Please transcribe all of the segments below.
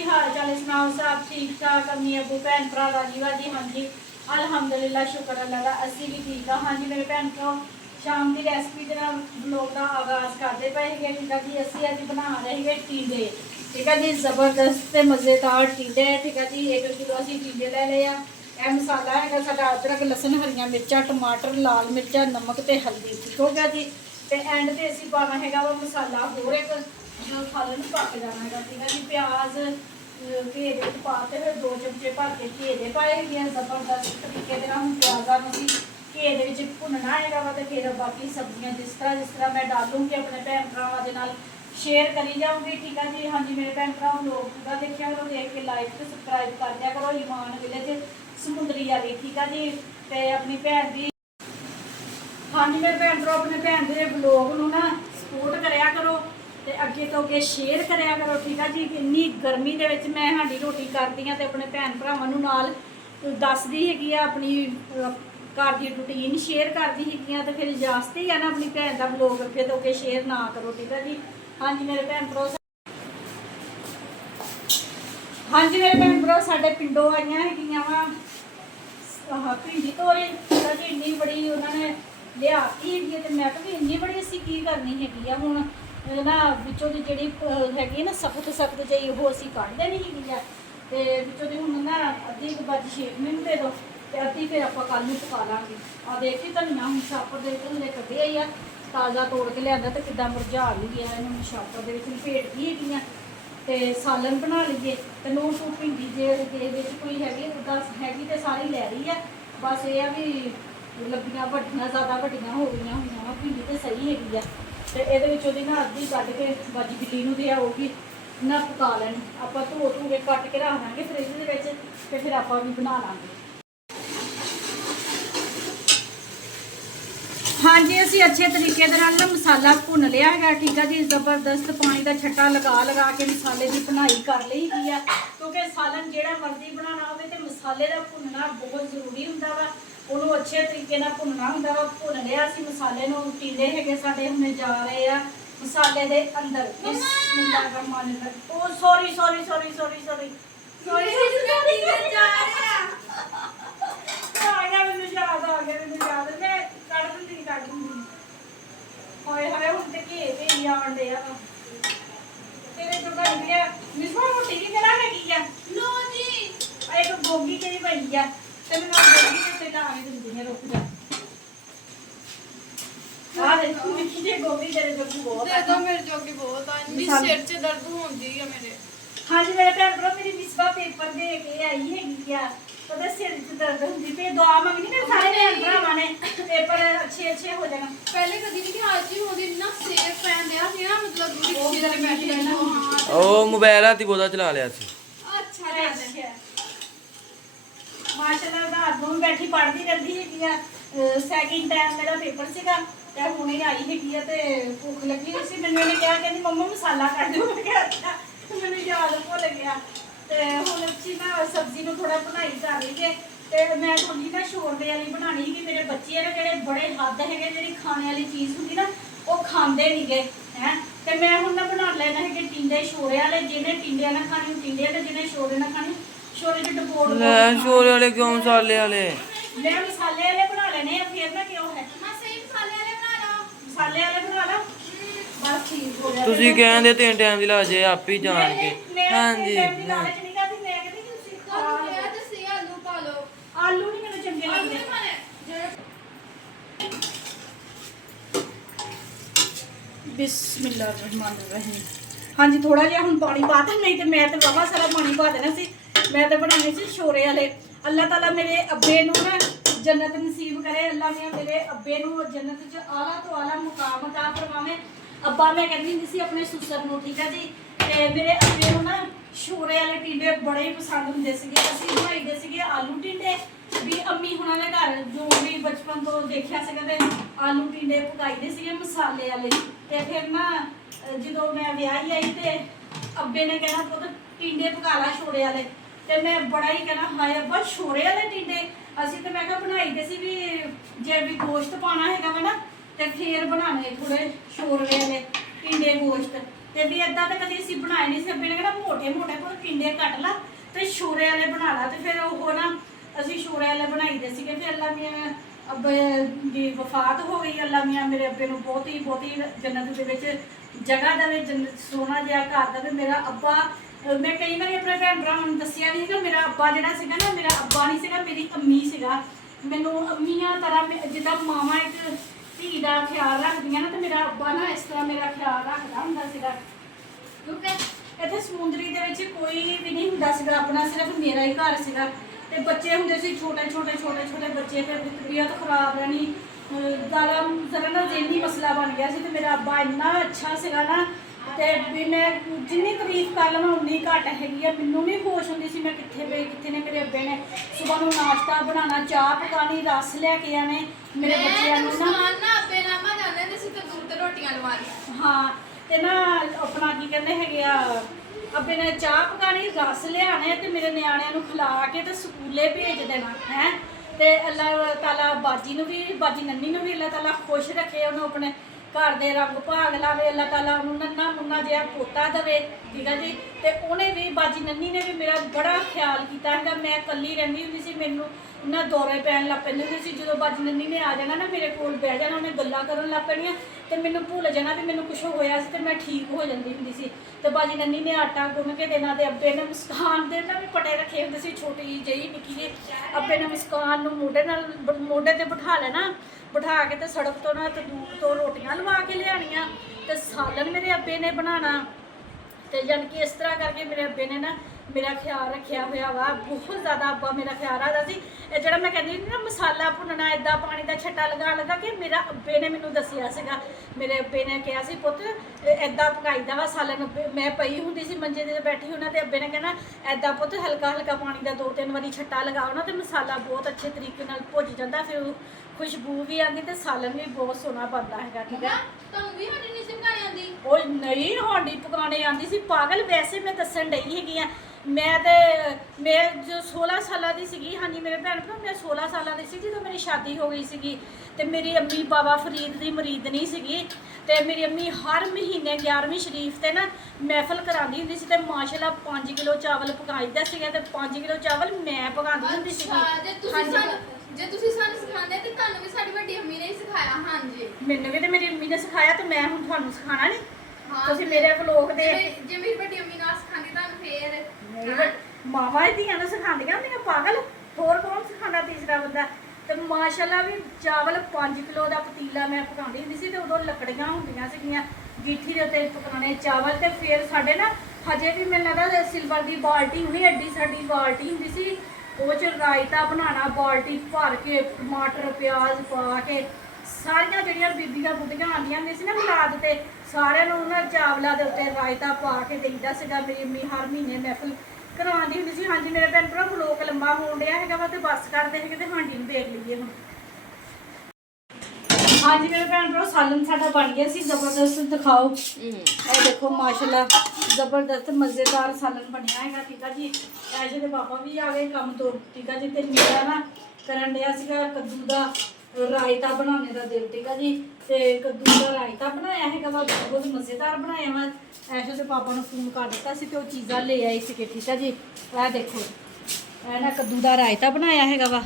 की हाल चाल सुनाओ सब ठीक ठाक अम्मी अबू भैन भरा राजी बाजी। हाँ जी अलहमदुलिल्लाह शुक्र अल्लाह का असी भी ठीक हाँ। हाँ जी मेरे भैन भरा शाम की रेसिपी के ब्लॉग का आगाज़ करते पे है। ठीक है जी असी अज बना रहे हैं टींडे। ठीक है जी जबरदस्त मज़ेदार टींडे। ठीक है जी 1 किलो असी टींडे ले लिया। यह मसाला है साडा अदरक लसन हरियां मिर्चा टमाटर लाल मिर्चा नमक ते हल्दी। ठीक हो गया जी। तो एंड से असी पाना है वा मसाला होर एक जो सालन पक जाना है। ठीक है जी प्याज घे पा के फिर 2 चमचे भर के घे दे पाए गए जबरदस्त तरीके हम प्याजा घे के भुनना है वा। तो फिर बाकी सब्जियां जिस तरह मैं डालूंगी अपने भैन भरावां दे नाल शेयर करी जाऊँगी। ठीक है जी। हाँ जी मेरे भैन भरा लोग पूरा देखिया करो देख के लाइक तो सबसक्राइब कर दिया करो। ईमान विलेज समुंदरी वाली। ठीक है जी। तो अपनी भैन की हाँ जी मेरे भैन भरा अपने भैन के ब्लॉग नूं ना सपोर्ट करिया करो तो अगे तो अगे शेयर करिया करो। ठीक है जी। इन्नी गर्मी के विच मैं हांडी रोटी करती हाँ तो अपने भैन भरावां नूं नाल दसदी हैगी अपनी घर की रूटीन शेयर करती हैगी। तो फिर इजाजत ही है ना अपनी भैन का ब्लॉग अगे तो अगे शेयर ना करो। ठीक है जी। हाँ जी मेरे भैन भरा हाँ जी मेरे भैन भरा साडे पिंडों आईयां हैगियां वा भिंडी तोरी। ठीक है जी इन्नी बड़ी उन्होंने लियाती हैगी तो मैं भी इन्नी बड़ी असी की करनी हैगी हुण ना विचों दी जिहड़ी हैगी ना सख्त जी वो असी कढ़ देनी हैगी तो विचों दी हुण ना अद्धी बज 6 मिनट दे दो तो अद्धी फिर आपां कल नूं पका लांगे। आ देखी धनिया हुण छापर दे थल्ले कड्ढिआ ही आ ताज़ा तोड़ के लिआंदा तो किद्दां मुरझा भी गया इन्हूं छापर दे विच लपेट दी हैगियां। तो सालन बना लीए तो नूं टू भिंडी जे कोई हैगी दस हैगी तो सारी लै रही है। बस ये भी लग्गियां वड्डियां ज़्यादा वड्डियां हो गई हुई वा भिंडी तो सही हैगी आ तो ये ना अद्धी कढ़ के बज बिल्ली नूं दे आओगी ना पका लैनी आपां धो के कट के रख देंगे फ्रिज दे विच ते फिर आपां भी बना लांगे। हाँ जी असी अच्छे तरीके ना मसाला भुन लिया है। ठीक है जी जबरदस्त पानी का छट्टा लगा के मसाले की भुनाई कर ली है क्योंकि सालन जिहड़ा मर्जी बनाना हो तो मसाले का भुनना बहुत जरूरी होंदा वा। उन्होंने अच्छे तरीके भुनना होंदा वा। भुन लिया असी मसाले नूं टींडे हैगे साडे हुणे जा रहे आ मसाले दे अंदर। बिस्मिल्लाहिर्रहमानिर्रहीम ओ sorry sorry sorry sorry sorry आ गया मैनूं याद मैं कढ़ दूंगी हाय हाय हुण ते घे भी आण डे आ तेरे जो बन गया मिसवा रोटी की करा हैगी आ नो जी एक गोगी तेरी बनी आ ते मैं गोगी ते तेरा आगे दिंदी है रुक जा आ देखो मिठी जे गोगी तेरे जो बहुत दे दो मेरे जोगी बहुत आ मेरे सिर च दर्द होंदी है मेरे। हाँ जी मेरे भैन भरा मेरी मिसवा पेपर दे के आई हैगी आ पता सिर च दर्द होंदी पे दुआ मंगनी मेरे सारे भैन भरावां ने पेपर अच्छे हो जाना। पहले कदी नहीं आज ही होंदी ना सेफ पैन दिया ਸੀ ਨਾ मतलब रिक्शे ਤੇ बैठे रहना ਉਹ ਮੋਬਾਈਲ ਹੱਥੀ ਬੋਦਾ ਚਲਾ ਲਿਆ ਸੀ। अच्छा माशाल्लाह रात ਨੂੰ बैठी पढ़ती रहती है। सैकंड टाइम मेरा पेपर ਸੀਗਾ ਤੇ ਹੁਣੇ ਆਈ ਹੈਗੀ ਆ ਤੇ ਭੁੱਖ ਲੱਗੀ ਹੋਈ ਸੀ ਮੈਨੂੰ ਇਹਨੇ ਕਿਹਾ ਕਹਿੰਦੀ ਮੰਮਾ ਮਸਾਲਾ ਕੱਢ ਦਿਓ ਮੈਂ ਕਿਹਾ ਅੱਛਾ ਮੈਨੂੰ ਯਾਦ ਭੁੱਲ ਗਿਆ ਤੇ ਹੁਣ ਅੱਛੀ ਨਾ ਸਬਜ਼ੀ ਨੂੰ ਥੋੜਾ ਬਣਾਈ ਕਰ ਲਈਏ ਤੇ ਮੈਂ ਥੋੜੀ ਨਾ ਸ਼ੋਰਬੇ ਵਾਲੀ ਬਣਾਣੀ ਸੀ ਕਿ ਮੇਰੇ ਬੱਚੇ ਨੇ ਜਿਹੜੇ ਬੜੇ ਹੱਦ ਹੈਗੇ ਜਿਹੜੀ ਖਾਣੇ ਵਾਲੀ ਚੀਜ਼ ਹੁੰਦੀ ਨਾ ਉਹ ਖਾਂਦੇ ਨਹੀਂਗੇ ਹੈ ਤੇ ਮੈਂ ਹੁਣ ਨਾ ਬਣਾ ਲੈਣਾ ਹੈ ਕਿ ਟਿੰਡੇ ਸ਼ੋਰੇ ਵਾਲੇ ਜਿਹਨੇ ਟਿੰਡਿਆਂ ਨਾਲ ਖਾਣੀ ਟਿੰਡੇ ਤੇ ਜਿਹਨੇ ਸ਼ੋਰੇ ਨਾਲ ਖਾਣੀ ਸ਼ੋਰੇ ਚ ਡਪੋੜ ਲੈ ਸ਼ੋਰੇ ਵਾਲੇ ਕਿਉਂ ਮਸਾਲੇ ਵਾਲੇ मैं मसाले वाले बना लेने हैं फिर ना क्यों है मसाले वाले बना लो बस ठीक हो गया। ਤੁਸੀਂ ਕਹਿੰਦੇ 3 ਟਾਈਮ ਦੀ ਲਾ ਜੇ ਆਪੇ ਜਾਣ ਕੇ। ਹਾਂਜੀ आलू नहीं मैंने चंगे लगते बिस्मिल्लाहिर्रहमानिर्रहीम। हाँ जी थोड़ा जिहा हुण पानी पा देना नहीं तो मैं तो बाबा सारा पानी पा देना सी। मैं तो बनाने से शोरे वाले अल्लाह ताला मेरे अब्बे नूं ना जन्नत नसीब करे अल्लाह मियां मेरे अब्बे नूं जन्नत च आला तो आला मुकाम अता फरमावे। अब्बा मैं कहती हुंदी सी अपने सुसर नूं ठीक है जी ते मेरे अब्बे नूं ना शोरे वाले टिंडे बड़े ही पसंद हुंदे सीगे असीं बनाईदे सीगे आलू टिंडे भी अम्मी हुणां दे घर जो भी बचपन तो देखिया सीगा ते आलू टिंडे पकाईदे सीगे मसाले वाले ते फिर ना जदों मैं विआही आई ते अब्बे ने कहना पुत्त टिंडे पका ला शोरे वाले ते मैं बड़ा ही कहना हाय अब्बा शोरे वाले टिंडे असीं ते मैं कहा बनाईदे सी भी जे भी गोश्त पाना हैगा वा ना ते फिर बनाने थोड़े शोरे वाले टिंडे गोश्त ਤੇ ਵੀ ਏਦਾਂ ਤਾਂ ਕਦੀ ਅਸੀਂ ਬਣਾਏ ਨਹੀਂ ਸੀ। ਅੱਬੇ ਨੇ ਕਹਿੰਦਾ ਮੋਟੇ ਮੋਟੇ ਕੋਈ ਟਿੰਡੇ ਕੱਟ ਲਾ ਤੇ ਛੋਰੇ ਵਾਲੇ ਬਣਾ ਲਾ, ਤੇ ਫਿਰ ਉਹ ਨਾ ਅਸੀਂ ਛੋਰੇ ਵਾਲੇ ਬਣਾਈਦੇ ਸੀਗੇ। ਫਿਰ ਅੱਲਾ ਮੀਆਂ ਅੱਬੇ ਦੀ ਵਫਾਤ ਹੋ ਗਈ। ਅੱਲਾ ਮੀਆਂ ਮੇਰੇ ਅੱਬੇ ਨੂੰ ਬਹੁਤੀ ਜੰਨਤ ਦੇ ਵਿੱਚ ਜਗ੍ਹਾ ਦੇਵੇ, ਸੋਹਣਾ ਜਿਹਾ ਘਰ ਦੇਵੇ। ਮੇਰਾ ਅੱਬਾ, ਮੈਂ ਕਈ ਵਾਰੀ ਆਪਣੇ ਭੈਣ ਭਰਾਵਾਂ ਨੂੰ ਦੱਸਿਆ ਵੀ ਕਿ ਮੇਰਾ ਅੱਬਾ ਜਿਹੜਾ ਸੀਗਾ ਨਾ, ਮੇਰਾ ਅੱਬਾ ਨਹੀਂ ਸੀਗਾ, ਮੇਰੀ ਅੰਮੀ ਸੀਗਾ। ਮੈਨੂੰ ਅੰਮੀਆਂ ਤਰ੍ਹਾਂ ਜਿੱਦਾਂ ਮਾਵਾਂ ਇੱਕ ਧੀ ਦਾ ਖਿਆਲ ਰੱਖਦੀਆਂ ਨਾ, ਤੇ ਮੇਰਾ ਅੱਬਾ ਨਾ ਇਸ ਤਰ੍ਹਾਂ ਮੇਰਾ ਖਿਆਲ ਰੱਖਦਾ ਹੁੰਦਾ ਸੀਗਾ। ਕਿਉਂਕਿ ਇੱਥੇ ਸਮੁੰਦਰੀ ਦੇ ਵਿੱਚ ਕੋਈ ਵੀ ਨਹੀਂ ਹੁੰਦਾ ਸੀਗਾ ਆਪਣਾ, ਸਿਰਫ ਮੇਰਾ ਹੀ ਘਰ ਸੀਗਾ। ਤੇ ਬੱਚੇ ਹੁੰਦੇ ਸੀ ਛੋਟੇ ਬੱਚੇ, ਤੇ ਤਬੀਅਤ ਖਰਾਬ ਰਹਿਣੀ, ਦਾਦਾ ਜ਼ਰਾ ਨਾ ਜ਼ਿਹਨੀ ਮਸਲਾ ਬਣ ਗਿਆ ਸੀ। ਤੇ ਮੇਰਾ ਅੱਬਾ ਇੰਨਾ ਅੱਛਾ ਸੀਗਾ ਨਾ, ਤੇ ਵੀ ਮੈਂ ਜਿੰਨੀ ਤਾਰੀਫ ਕਰ ਲਵਾਂ ਉਨੀ ਘੱਟ ਹੈਗੀ ਆ। ਮੈਨੂੰ ਨਹੀਂ ਹੋਸ਼ ਹੁੰਦੀ ਸੀ ਮੈਂ ਕਿੱਥੇ ਪਈ ਕਿੱਥੇ ਨੇ। ਮੇਰੇ ਅੱਬੇ ਨੇ ਸਵੇਰ ਨੂੰ ਨਾਸ਼ਤਾ ਬਣਾਉਣਾ, ਚਾਹ ਪਕਾਣੀ, ਰਸ ਲੈ ਕੇ ਆਣੇ ਮੇਰੇ ਬੱਚਿਆਂ ਨੂੰ ਨਾ ਅੱਬੇ ਨਾਮਾ ਜਾਂਦੇ ਸੀ ਤੇ ਦੂਰ ਤੇ ਰੋਟੀਆਂ ਲਵਾਉਣੀਆਂ। ਹਾਂ, ਤੇ ਨਾ ਆਪਣਾ ਕੀ ਕਹਿੰਦੇ ਹੈਗੇ ਆ, ਅੱਬੇ ਨੇ ਚਾਹ ਪਕਾਣੀ, ਰਸ ਲਿਆਣੇ ਤੇ ਮੇਰੇ ਨਿਆਣਿਆਂ ਨੂੰ ਖਿਲਾ ਕੇ ਤੇ ਸਕੂਲੇ ਭੇਜ ਦੇਣਾ ਹੈ। ਤੇ ਅੱਲਾਹ ਤਾਲਾ ਬਾਜੀ ਨੂੰ ਵੀ, ਬਾਜੀ ਨੰਨੀ ਨੂੰ ਵੀ ਅੱਲਾਹ ਤਾਲਾ ਖੁਸ਼ ਰੱਖੇ, ਉਹਨੂੰ ਆਪਣੇ ਘਰ ਦੇ ਰੰਗ ਭਾਗ ਲਾਵੇ। ਅੱਲਾਹ ਤਾਲਾ ਉਹਨੂੰ ਨੰਨਾ ਮੁੰਨਾ ਜਿਹਾ ਪੋਤਾ ਦੇਵੇ, ਠੀਕ ਹੈ ਜੀ। ਤੇ ਉਹਨੇ ਵੀ, ਬਾਜੀ ਨੰਨੀ ਨੇ ਵੀ ਮੇਰਾ ਬੜਾ ਖਿਆਲ ਕੀਤਾ ਹੈਗਾ। ਮੈਂ ਇਕੱਲੀ ਰਹਿੰਦੀ ਹੁੰਦੀ ਸੀ, ਮੈਨੂੰ ਨਾ ਦੌਰੇ ਪੈਣ ਲੱਗ ਪੈਂਦੇ ਹੁੰਦੇ ਸੀ। ਜਦੋਂ ਬਾਜੀ ਨੰਨੀ ਨੇ ਆ ਜਾਣਾ ਨਾ, ਮੇਰੇ ਕੋਲ ਬਹਿ ਜਾਣਾ, ਉਹਨੇ ਗੱਲਾਂ ਕਰਨ ਲੱਗ ਪੈਣੀਆਂ ਤੇ ਮੈਨੂੰ ਭੁੱਲ ਜਾਣਾ ਵੀ ਮੈਨੂੰ ਕੁਛ ਹੋਇਆ ਸੀ, ਤੇ ਮੈਂ ਠੀਕ ਹੋ ਜਾਂਦੀ ਹੁੰਦੀ ਸੀ। ਤੇ ਬਾਜੀ ਨੰਨੀ ਨੇ ਆਟਾ ਗੁੰਨ ਕੇ ਦੇਣਾ, ਤੇ ਅੱਬੇ ਨੇ ਮੁਸਕਾਨ ਦੇ ਨਾਲ ਵੀ ਪਟੇ ਰੱਖੇ ਹੁੰਦੇ ਸੀ, ਛੋਟੀ ਜਿਹੀ ਨਿੱਕੀ ਜਿਹੀ। ਅੱਬੇ ਨੇ ਮੁਸਕਾਨ ਨੂੰ ਮੋਢੇ ਤੇ ਬਿਠਾ ਲੈਣਾ, ਬਿਠਾ ਕੇ ਤੇ ਸੜਕ ਤੋਂ ਨਾ ਤੰਦੂਰ ਤੋਂ ਰੋਟੀਆਂ ਲਵਾ ਕੇ ਲਿਆਣੀਆਂ, ਤੇ ਸਾਲਨ ਮੇਰੇ ਅੱਬੇ ਨੇ ਬਣਾਉਣਾ। ਤੇ ਜਾਣੀ ਕਿ ਇਸ ਤਰ੍ਹਾਂ ਕਰਕੇ ਮੇਰੇ ਅੱਬੇ ਨੇ ਨਾ ਮੇਰਾ ਖਿਆਲ ਰੱਖਿਆ ਹੋਇਆ ਵਾ, ਬਹੁਤ ਜ਼ਿਆਦਾ ਅੱਬਾ ਮੇਰਾ ਖਿਆਲ ਰੱਖਦਾ ਸੀ। ਇਹ ਜਿਹੜਾ ਮੈਂ ਕਹਿੰਦੀ ਨਾ ਮਸਾਲਾ ਭੁੰਨਣਾ, ਇੱਦਾਂ ਪਾਣੀ ਦਾ ਛੱਟਾ ਲਗਾ ਕੇ, ਮੇਰਾ ਅੱਬੇ ਨੇ ਮੈਨੂੰ ਦੱਸਿਆ ਸੀਗਾ। ਮੇਰੇ ਅੱਬੇ ਨੇ ਕਿਹਾ ਸੀ ਪੁੱਤ ਇੱਦਾਂ ਪਕਾਈਦਾ ਵਾ ਸਾਲਨ। ਮੈਂ ਪਈ ਹੁੰਦੀ ਸੀ ਮੰਜੇ ਤੇ ਬੈਠੀ ਉਹਨਾਂ, ਤੇ ਅੱਬੇ ਨੇ ਕਹਿਣਾ ਇੱਦਾਂ ਪੁੱਤ ਹਲਕਾ ਪਾਣੀ ਦਾ 2-3 ਵਾਰੀ ਛੱਟਾ ਲਗਾਓ ਨਾ, ਤੇ ਮਸਾਲਾ ਬਹੁਤ ਅੱਛੇ ਤਰੀਕੇ ਨਾਲ ਭੁੱਜ ਜਾਂਦਾ, ਫਿਰ ਖੁਸ਼ਬੂ ਵੀ ਆਉਂਦੀ ਤੇ ਸਾਲਨ ਵੀ ਬਹੁਤ ਸੋਹਣਾ ਬਣਦਾ ਹੈਗਾ, ਠੀਕ ਹੈ। ਤੁਹਾਨੂੰ ਵੀ ਹੱਡੀ ਨਹੀਂ ਸਿਖਾਣੀ ਆਉਂਦੀ? ਉਹ ਨਹੀਂ, ਹਾਂਡੀ ਪਕਾਣੇ ਆਉਂਦੀ ਸੀ ਪਾਗਲ। ਵੈਸੇ ਮੈਂ ਦੱਸਣ ਡਈ ਹੈਗੀ ਆ, ਮੈਂ ਜੋ 16 ਸਾਲਾਂ ਦੀ ਸੀਗੀ, ਹਾਂਜੀ ਮੇਰੇ ਭੈਣ ਭਰਾ, ਮੈਂ 16 ਸਾਲਾਂ ਦੀ ਸੀ ਜਦੋਂ ਮੇਰੀ ਸ਼ਾਦੀ ਹੋ ਗਈ ਸੀਗੀ। ਤੇ ਮੇਰੀ ਅੰਮੀ ਬਾਬਾ ਫਰੀਦ ਦੀ ਮੁਰੀਦ ਨਹੀਂ ਸੀਗੀ, ਤੇ ਮੇਰੀ ਅੰਮੀ ਹਰ ਮਹੀਨੇ 11ਵੀਂ ਸ਼ਰੀਫ ਤੇ ਨਾ ਮਹਿਫਲ ਕਰਾਉਂਦੀ ਹੁੰਦੀ ਸੀ। ਤੇ ਮਾਸ਼ਾਅੱਲਾ 5 ਕਿਲੋ ਚਾਵਲ ਪਕਾਈਦਾ ਸੀਗਾ, ਤੇ 5 ਕਿਲੋ ਚਾਵਲ ਮੈਂ ਪਕਾਉਂਦੀ ਹੁੰਦੀ ਸੀਗੀ। ਜੇ ਤੁਸੀਂ ਸਾਨੂੰ ਸਿਖਾਉਂਦੇ ਤੇ ਤੁਹਾਨੂੰ ਵੀ ਸਾਡੀ ਵੱਡੀ ਅੰਮੀ ਨੇ ਹੀ ਸਿਖਾਇਆ। ਹਾਂਜੀ, ਮੈਨੂੰ ਵੀ ਤੇ ਮੇਰੀ ਅੰਮੀ ਨੇ ਸਿਖਾਇਆ, ਤੇ ਮੈਂ ਹੁਣ ਤੁਹਾਨੂੰ ਸਿਖਾਣਾ ਨਹੀਂ? ਹਾਂ, ਤੁਸੀਂ ਮੇਰੇ ਵਲੋਗ ਦੇ ਜੇ ਮੇਰੀ ਵੱਡੀ ਅੰਮੀ ਨਾਲ ਸਿਖਾਉਂਦੀ ਤੁਹਾਨੂੰ ਫੇਰ ਮਾਵਾਂ ਧੀਆਂ ਨੂੰ ਸਿਖਾਉਂਦੀਆਂ ਹੁੰਦੀਆਂ ਪਾਗਲ, ਹੋਰ ਕੌਣ ਸਿਖਾਉਂਦਾ ਤੀਸਰਾ ਬੰਦਾ। ਤੇ ਮਾਸ਼ਾਅੱਲਾ ਵੀ ਚਾਵਲ 5 ਕਿਲੋ ਦਾ ਪਤੀਲਾ ਮੈਂ ਪਕਾਉਂਦੀ ਹੁੰਦੀ ਸੀ, ਤੇ ਉਦੋਂ ਲੱਕੜੀਆਂ ਹੁੰਦੀਆਂ ਸੀਗੀਆਂ ਗੀਠੀ ਦੇ ਉੱਤੇ ਪਕਾਉਣੇ ਚਾਵਲ। ਤੇ ਫਿਰ ਸਾਡੇ ਨਾ ਹਜੇ ਵੀ ਮੈਨੂੰ ਲੱਗਦਾ ਸਿਲਵਰ ਦੀ ਬਾਲਟੀ ਹੋਣੀ, ਐਡੀ ਸਾਡੀ ਬਾਲਟੀ ਹੁੰਦੀ ਸੀ, ਉਹ 'ਚ ਰਾਇਤਾ ਬਣਾਉਣਾ, ਬਾਲਟੀ ਭਰ ਕੇ ਟਮਾਟਰ ਪਿਆਜ਼ ਪਾ ਕੇ। ਸਾਰੀਆਂ ਜਿਹੜੀਆਂ ਬੀਬੀਆਂ ਬੁੱਢੀਆਂ ਆਉਂਦੀਆਂ ਹੁੰਦੀਆਂ ਸੀ ਨਾ ਮਿਲਾਦ ਤੇ, ਸਾਰਿਆਂ ਨੂੰ ਉਹਨਾਂ ਚਾਵਲਾਂ ਦੇ ਉੱਤੇ ਰਾਇਤਾ ਪਾ ਕੇ ਦੇਈਦਾ ਸੀਗਾ। ਮੇਰੀ ਅੰਮੀ ਹਰ ਮਹੀਨੇ ਮਹਿਫਲ ਕਰਵਾਉਂਦੀ ਹੁੰਦੀ ਸੀ। ਹਾਂਜੀ ਮੇਰੇ ਭੈਣ ਭਰਾ, ਵਲੋਗ ਲੰਬਾ ਹੋਣ ਡਿਆ ਹੈਗਾ ਵਾ, ਤੇ ਬੱਸ ਕਰਦੇ ਹੈਗੇ, ਤੇ ਹਾਂਡੀ ਨੂੰ ਵੇਖ ਲਈਏ ਹੁਣ। ਹਾਂਜੀ ਮੇਰੇ ਭੈਣ ਭਰਾ, ਸਾਲਨ ਸਾਡਾ ਬਣ ਗਿਆ ਸੀ ਜ਼ਬਰਦਸਤ। ਦਿਖਾਓ, ਇਹ ਦੇਖੋ ਮਾਸ਼ਾਅੱਲਾ ਜ਼ਬਰਦਸਤ ਮਜ਼ੇਦਾਰ ਸਾਲਨ ਬਣਿਆ ਹੈਗਾ, ਠੀਕ ਆ ਜੀ। ਐਸੇ ਦੇ ਪਾਪਾ ਵੀ ਆ ਗਏ ਕੰਮ ਤੋਂ, ਠੀਕ ਆ ਜੀ। ਤੇ ਮੇਰਾ ਨਾ ਕਰਨ ਡਿਆ ਸੀਗਾ ਕੱਦੂ ਦਾ ਰਾਇਤਾ ਬਣਾਉਣੇ ਦਾ ਦਿਲ, ਠੀਕ ਆ ਜੀ। ਤੇ ਕੱਦੂ ਦਾ ਰਾਇਤਾ ਬਣਾਇਆ ਹੈਗਾ ਵਾ, ਬਹੁਤ ਮਜ਼ੇਦਾਰ ਬਣਾਇਆ ਵਾ। ਐਸੇ ਦੇ ਪਾਪਾ ਨੂੰ ਫੋਨ ਕਰ ਦਿੱਤਾ ਸੀ, ਤੇ ਉਹ ਚੀਜ਼ਾਂ ਲੈ ਆਈ ਸੀਗੇ, ਠੀਕ ਆ ਜੀ। ਇਹ ਦੇਖੋ, ਇਹ ਨਾ ਕੱਦੂ ਦਾ ਰਾਇਤਾ ਬਣਾਇਆ ਹੈਗਾ ਵਾ।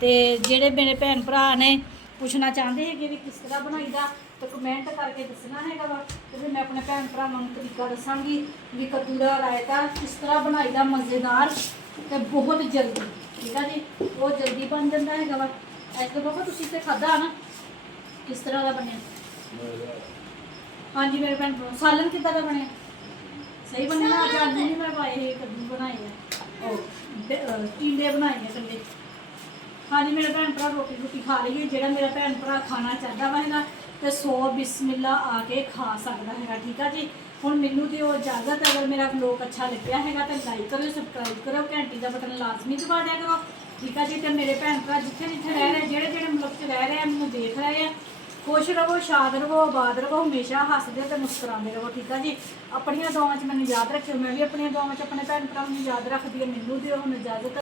ਤੇ ਜਿਹੜੇ ਮੇਰੇ ਭੈਣ ਭਰਾ ਨੇ ਪੁੱਛਣਾ ਚਾਹੁੰਦੇ ਹੈਗੇ ਵੀ ਕਿਸ ਤਰ੍ਹਾਂ ਬਣਾਈਦਾ, ਤਾਂ ਕਮੈਂਟ ਕਰਕੇ ਦੱਸਣਾ ਹੈਗਾ ਵਾ, ਤੇ ਫਿਰ ਮੈਂ ਆਪਣੇ ਭੈਣ ਭਰਾਵਾਂ ਨੂੰ ਤਰੀਕਾ ਦੱਸਾਂਗੀ ਵੀ ਕੱਦੂ ਦਾ ਰਾਇਤਾ ਕਿਸ ਤਰ੍ਹਾਂ ਬਣਾਈਦਾ ਮਜ਼ੇਦਾਰ, ਤੇ ਬਹੁਤ ਜਲਦੀ, ਠੀਕ ਆ ਜੀ। ਬਹੁਤ ਜਲਦੀ ਬਣ ਜਾਂਦਾ ਹੈਗਾ ਵਾ। ਐਸ ਤੋਂ ਬਾਬਾ ਤੁਸੀਂ ਤੇ ਖਾਧਾ ਨਾ, ਕਿਸ ਤਰ੍ਹਾਂ ਦਾ ਬਣਿਆ? ਹਾਂਜੀ ਮੇਰੇ ਭੈਣ ਭਰਾ, ਸਾਲਨ ਕਿੱਦਾਂ ਦਾ ਬਣਿਆ? ਸਹੀ ਬਣਿਆ? ਅੱਜ ਆਲੂ ਨਹੀਂ ਮੈਂ ਪਾਏ, ਕੱਦੂ ਬਣਾਏ ਆ, ਉਹ ਟੀਂਡੇ ਬਣਾਏ ਆ ਕੱਲੇ। ਹਾਂਜੀ ਮੇਰੇ ਭੈਣ ਭਰਾ, ਰੋਟੀ ਖਾ ਲਈਏ। ਜਿਹੜਾ ਮੇਰਾ ਭੈਣ ਭਰਾ ਖਾਣਾ ਚਾਹੁੰਦਾ ਵਾ ਹੈਗਾ, ਤੇ 100 ਬਿਸਮਿਲ੍ਲਾ ਆ ਕੇ ਖਾ ਸਕਦਾ ਹੈਗਾ, ਠੀਕ ਆ ਜੀ। ਹੁਣ ਮੈਨੂੰ ਦਿਓ ਇਜਾਜ਼ਤ। ਅਗਰ ਮੇਰਾ ਵਲੋਗ ਅੱਛਾ ਲੱਗਿਆ ਹੈਗਾ ਤਾਂ ਲਾਈਕ ਕਰਿਓ, ਸਬਸਕ੍ਰਾਈਬ ਕਰੋ, ਘੰਟੀ ਦਾ ਬਟਨ ਲਾਜ਼ਮੀ ਦਬਾ ਦਿਆ ਕਰੋ, ਠੀਕ ਆ ਜੀ। ਤੇ ਮੇਰੇ ਭੈਣ ਭਰਾ ਜਿੱਥੇ ਰਹਿ ਰਹੇ, ਜਿਹੜੇ ਮੁਲਕ 'ਚ ਰਹਿ ਰਹੇ ਆ, ਮੈਨੂੰ ਦੇਖ ਰਹੇ ਆ, ਖੁਸ਼ ਰਹੋ, ਸ਼ਾਦ ਰਹੋ, ਆਬਾਦ ਰਹੋ, ਹਮੇਸ਼ਾ ਹੱਸਦੇ ਤੇ ਮੁਸਕਰਾਉਂਦੇ ਰਹੋ, ਠੀਕ ਆ ਜੀ। ਆਪਣੀਆਂ ਦੁਆਵਾਂ 'ਚ ਮੈਨੂੰ ਯਾਦ ਰੱਖਿਓ, ਮੈਂ ਵੀ ਆਪਣੀਆਂ ਦੁਆਵਾਂ 'ਚ ਆਪਣੇ ਭੈਣ ਭਰਾਵਾਂ ਨੂੰ ਯਾਦ ਰੱਖਦੀ ਹਾਂ। ਮੈਨੂੰ ਦਿਓ ਹੁਣ ਇਜਾਜ਼ਤ।